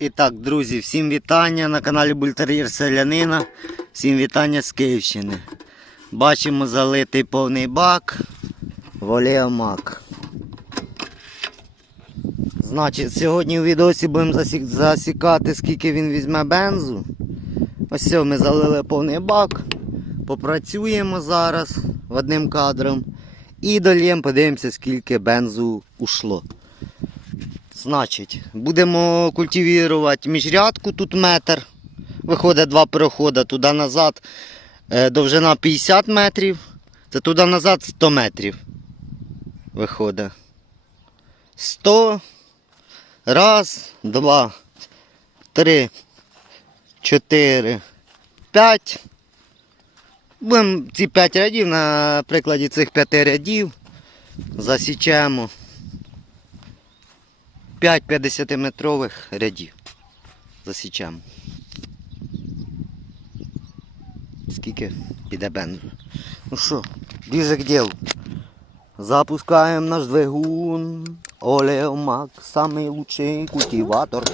І так, друзі, всім вітання на каналі Бультер'єр Селянина. Всім вітання з Київщини. Бачимо залитий повний бак. Воліомак. Значить, сьогодні у відосі будемо засік- засікати, скільки він візьме бензу. Ось все, ми залили повний бак. Попрацюємо зараз одним кадром. І дольємо, подивимося, скільки бензу ушло. Значить, будемо культивувати міжрядку, тут метр. Виходить два переходи туди-назад. Е, Довжина 50 метрів. Це туди-назад 100 метрів. Виходить. 100. Раз, два, три, чотири, п'ять. Будемо ці 5 рядів на прикладі цих 5 рядів засічемо. 5 50-метрових рядів засічемо. Скільки піде бензу. Ну що, ближе к ділу. Запускаємо наш двигун. Олеомак, самий лучший культиватор.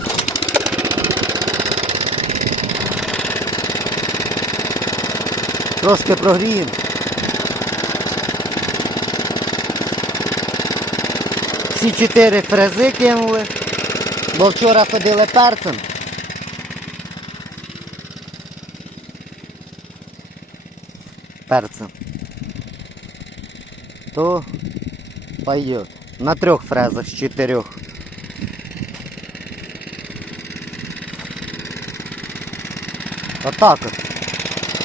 Трошки прогріємо. Всі чотири фрези кинули, бо вчора ходили перцем. Перцем. То пойдет. На трех фрезах с четырех. Вот так вот.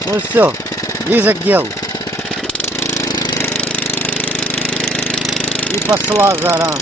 Ну все, ближе к делу. И пошла жара.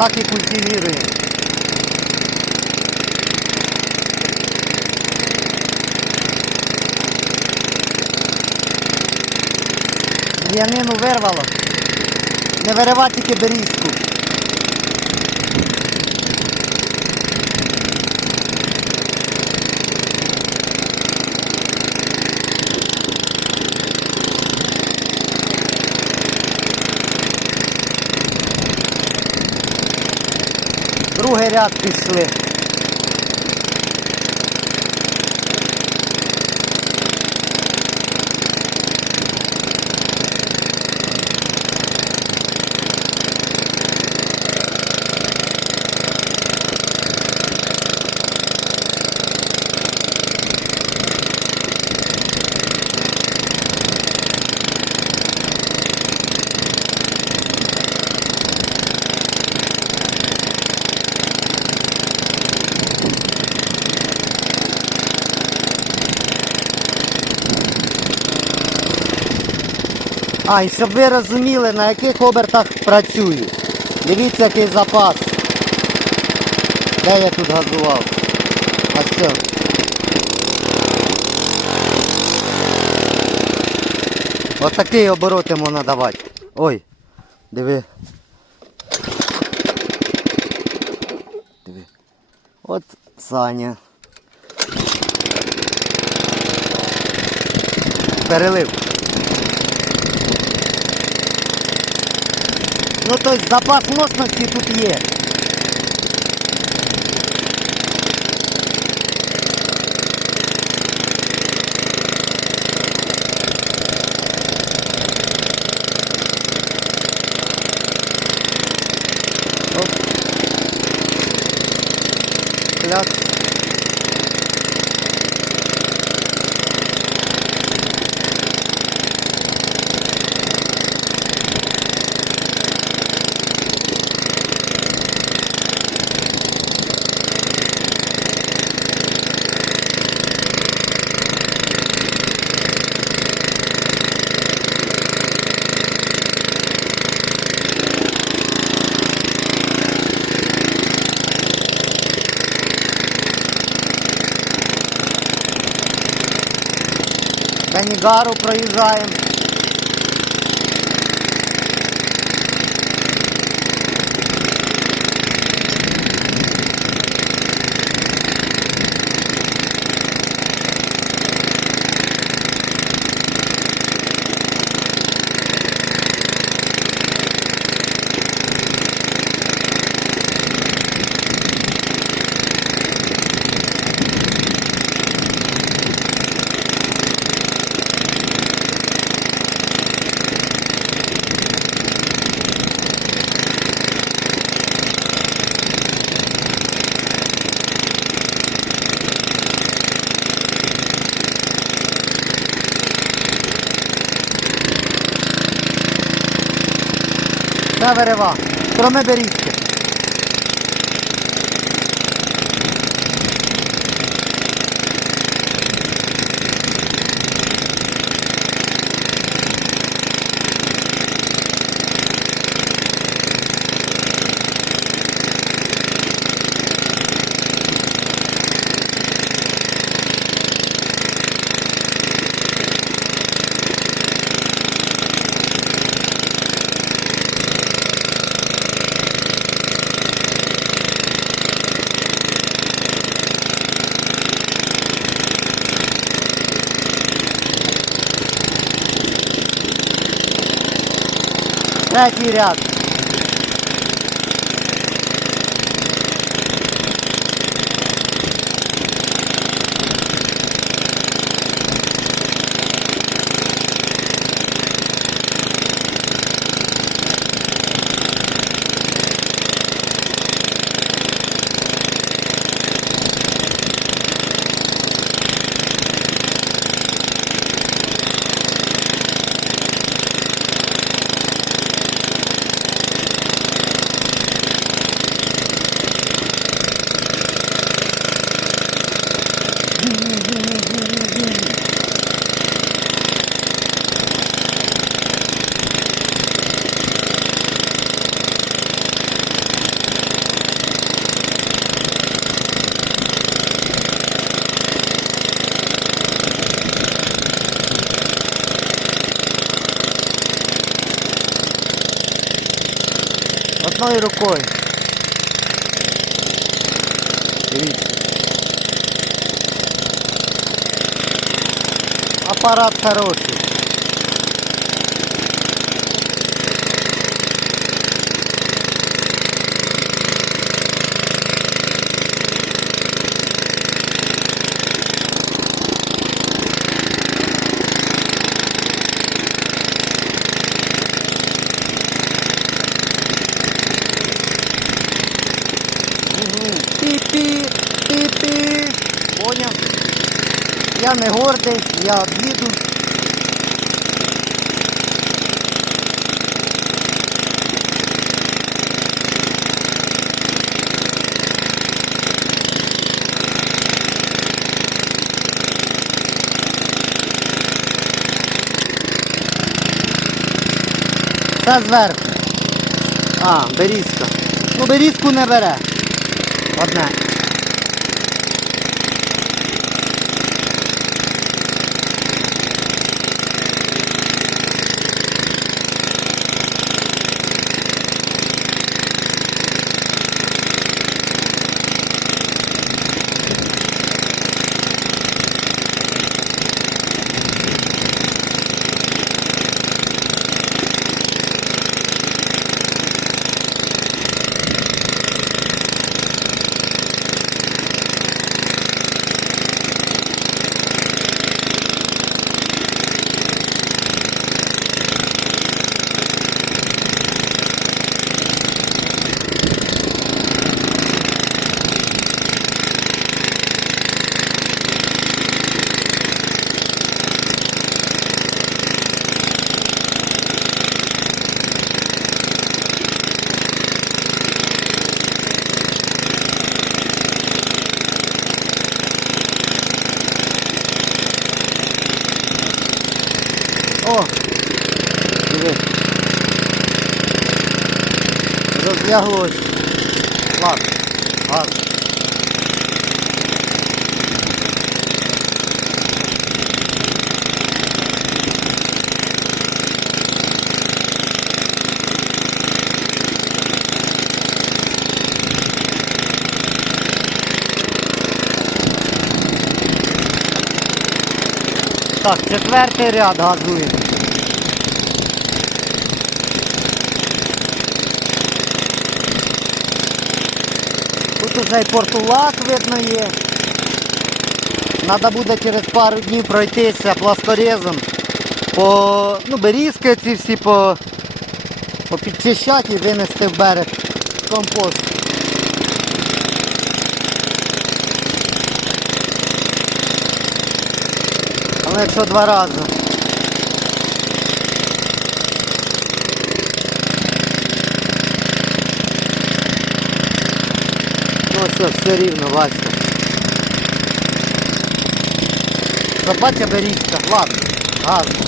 Так і культивируем. Янину вирвало. Не виривати тільки берізку. Другий ряд пішли. А, і щоб ви розуміли, на яких обертах працюю. Дивіться, який запас. Де я тут газував? А все. Отакий обороти можна давати. Ой, диви. Диви. От Саня. Перелив. Ну тобто запас мощності тут є. Бенігару проїжджаємо. Це вирива. Кроме берізки. Третій ряд. Одною рукою. Дивіться. Апарат хороший. Я не гордий, я об'їду. Оце зверху. А, берізка. Ну, берізку не бере. Одне. О! Диви. Розляглось. Ладно, ладно. Так, четвертий ряд газуємо. Уже і портулак видно є. Треба буде через пару днів пройтися пласкорезом. По, ну, берізки ці всі по, попідчищати і винести в берег компост. Але якщо два рази. Ну все, все рівно, власне. Собача берізка, ладно, гарно.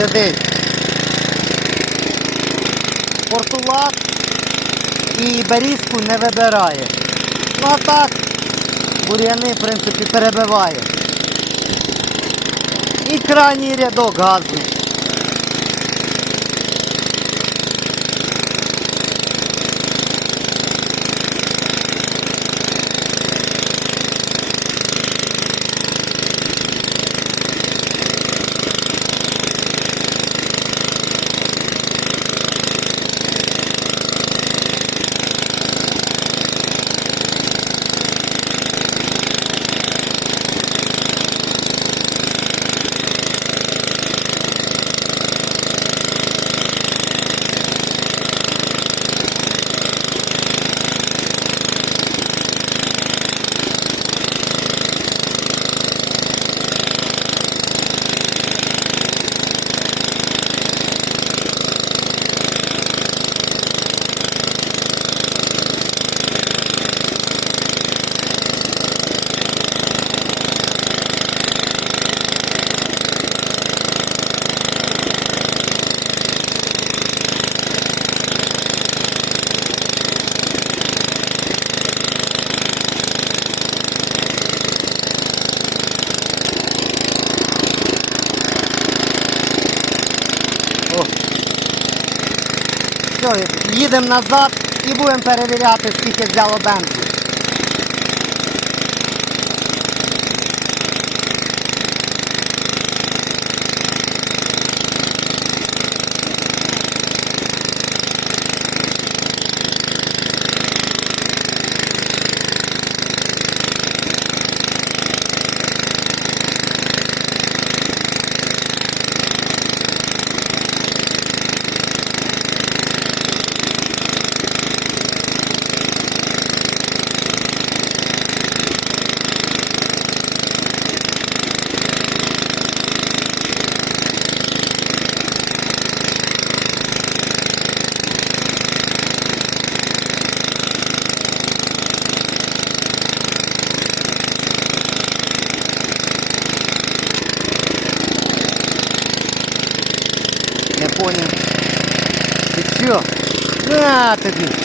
Сидить портулак і берізку не вибирає. Ну а так, бур'яни, в принципі, перебиває. І крайній рядок газу. Їдемо назад і будемо перевіряти, скільки взяло бензу. Не понял. Ти що? На тобі.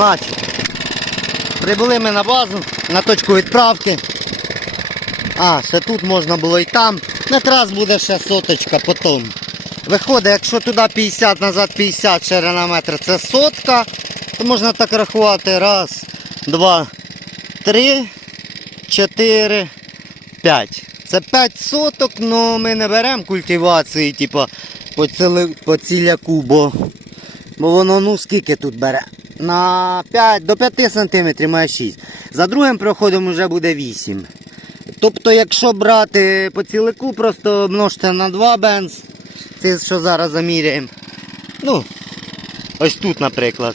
Значить, прибули ми на базу, на точку відправки. А, ще тут можна було і там. Якраз буде ще соточка потім. Виходить, якщо туди 50, назад 50 ширина метра, це сотка, то можна так рахувати. Раз, два, три, чотири, п'ять. Це 5 соток, але ми не беремо культивації, типу, по ціляку, бо Бо воно ну скільки тут бере? На 5 до 5 см має 6. За другим проходом вже буде 8. Тобто, якщо брати по цілику, просто множте на 2 бенз. Це що зараз заміряємо. Ну, ось тут, наприклад.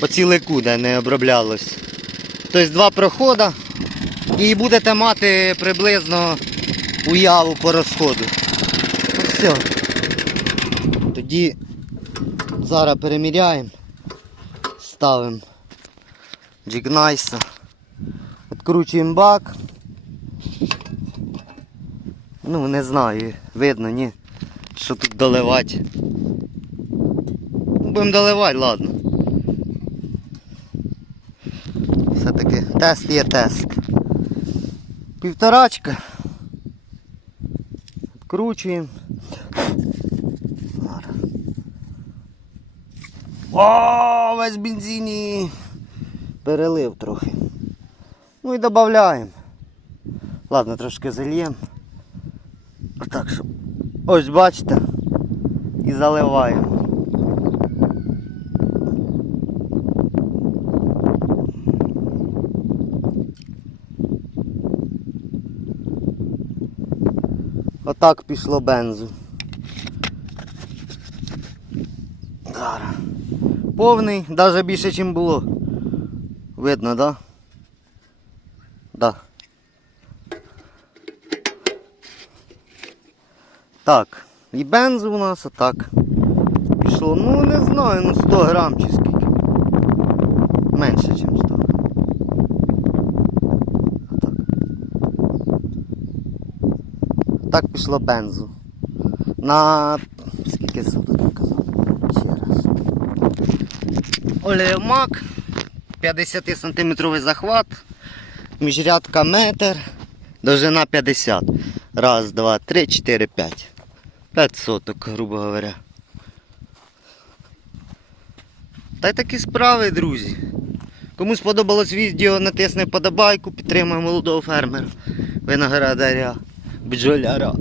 По цілику, де не оброблялось. Тобто два проходи. І будете мати приблизно уяву по розходу. Ну все. Тоді Зараз переміряємо. Ставимо джигнайса. Відкручуємо бак. Ну, не знаю, видно, ні. Що тут доливати. Будемо доливати, ладно. Все-таки тест є тест. Півторачка. Відкручуємо. О, весь бензині. Перелив трохи. Ну і додаємо. Ладно, трошки зальємо. Отак, щоб. Ось бачите. І заливаємо. Отак пішло бензу. Повний, навіть більше, ніж було. Видно, так? Да? Да. Так, і бензу у нас отак. Пішло, ну не знаю, ну 100 грам чи скільки. Менше, ніж 100. Отак. Так пішло бензу. На скільки суток я казав? Олеомак. 50 сантиметровий захват. Міжрядка метр. Довжина 50. Раз, два, три, чотири, п'ять. П'ять соток, грубо говоря. Та й такі справи, друзі. Кому сподобалось відео, натисни вподобайку, підтримай молодого фермера, виноградаря, бджоляра,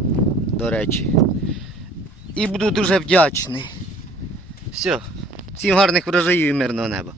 до речі. І буду дуже вдячний. Все. Всім гарних врожаїв і мирного неба.